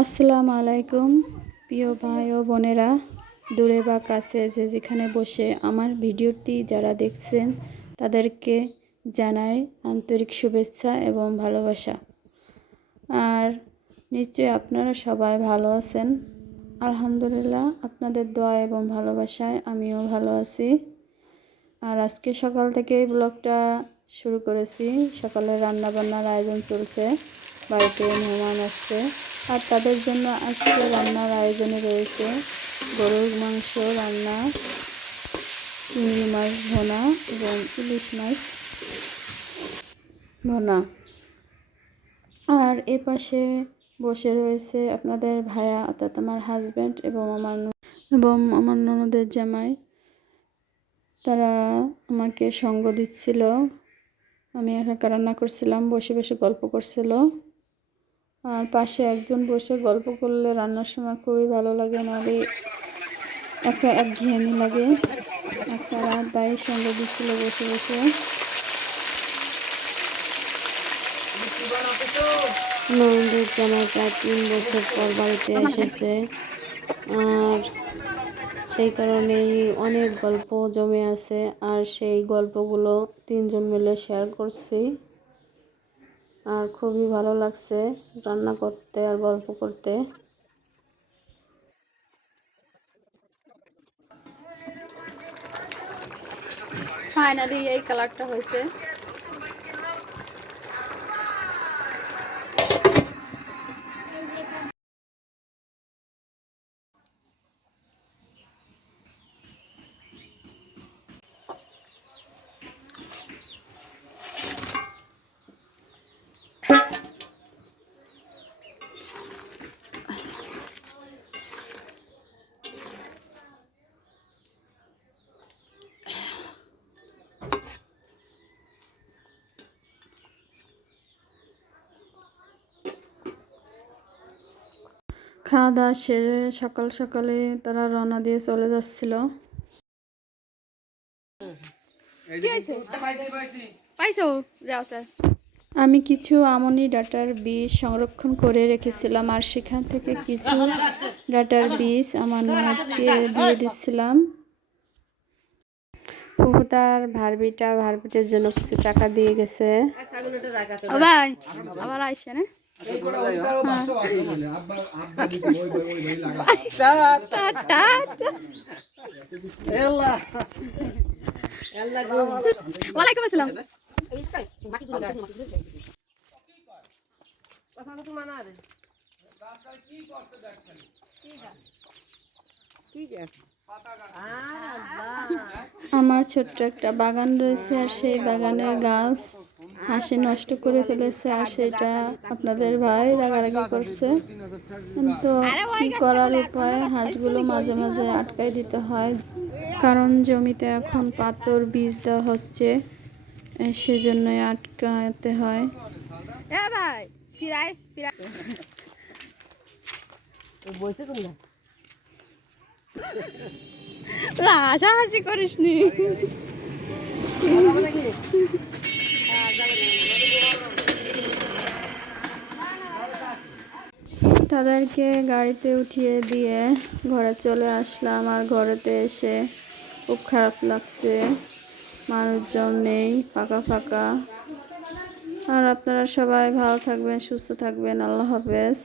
আসসালামু আলাইকুম প্রিয় ভাই ও বোনেরা, দূরে বা কাছে যে যেখানে বসে আমার ভিডিওটি যারা দেখছেন তাদেরকে জানাই আন্তরিক শুভেচ্ছা এবং ভালোবাসা। আর নিশ্চয়ই আপনারা সবাই ভালো আছেন। আলহামদুলিল্লাহ, আপনাদের দোয়া এবং ভালোবাসায় আমিও ভালো আছি। আর আজকে সকাল থেকেই ব্লগটা শুরু করেছি। সকালে রান্নাবান্নার আয়োজন চলছে, বাড়িতে মেহমান আসছে। আর তাদের জন্য আজকে রান্নার আয়োজনে রয়েছে গরুর মাংস রান্না, চিংড়ি মাছ ভোনা এবং ইলিশ মাছ ভোনা। আর এ পাশে বসে রয়েছে আপনাদের ভাইয়া অর্থাৎ আমার হাজব্যান্ড এবং আমার ননদের জামাই। তারা আমাকে সঙ্গ দিচ্ছিল। আমি একা রান্না করছিলাম, বসে বসে গল্প করছিল। আর পাশে একজন বসে গল্প করলে রান্নার সময় খুবই ভালো লাগে, নাহলে একঘেয়েমি লাগে। তারা তাই সঙ্গ দিচ্ছিল বসে বসে। ননদের জামাই প্রায় 3 বছর পর বাড়িতে এসেছে, আর সেই কারণেই অনেক গল্প জমে আছে। আর সেই গল্পগুলো 3 জন মিলে শেয়ার করছি। আর খুবই ভালো লাগছে রান্না করতে আর গল্প করতে। ফাইনালি এই কালারটা হয়েছে। খাওয়া দাওয়া সেরে সকাল সকালে তারা রওনা দিয়ে চলে যাচ্ছিল। আমি কিছু আমনি ডাটার বীজ সংরক্ষণ করে রেখেছিলাম, আর সেখান থেকে কিছু ডাটার বীজ আমার ননদকে দিয়ে দিচ্ছিলাম। তার ভারবিটের জন্য কিছু টাকা দিয়ে গেছে। আবার আইসে না ওয়ালাইকুম আসসালাম। আমার ছোট্ট একটা বাগান রয়েছে, আর সেই বাগানের গাছ হাসি নষ্ট করে ফেলেছে। আর সেটা আপনাদের ভাই রাগারাগি করছে, কিন্তু কি করার উপায়, হাঁসগুলো মাঝে মাঝে আটকাই দিতে হয়, কারণ জমিতে এখন পাথর বীজ দেওয়া হচ্ছে, সেজন্যই আটকাতে হয়। হাসাহাসি করিস নি। তাদেরকে গাড়িতে উঠিয়ে দিয়ে ঘরে চলে আসলাম। আর ঘরেতে এসে খুব খারাপ লাগছে, মানুষজন নেই, ফাঁকা ফাঁকা। আর আপনারা সবাই ভালো থাকবেন, সুস্থ থাকবেন। আল্লাহ হাফেজ।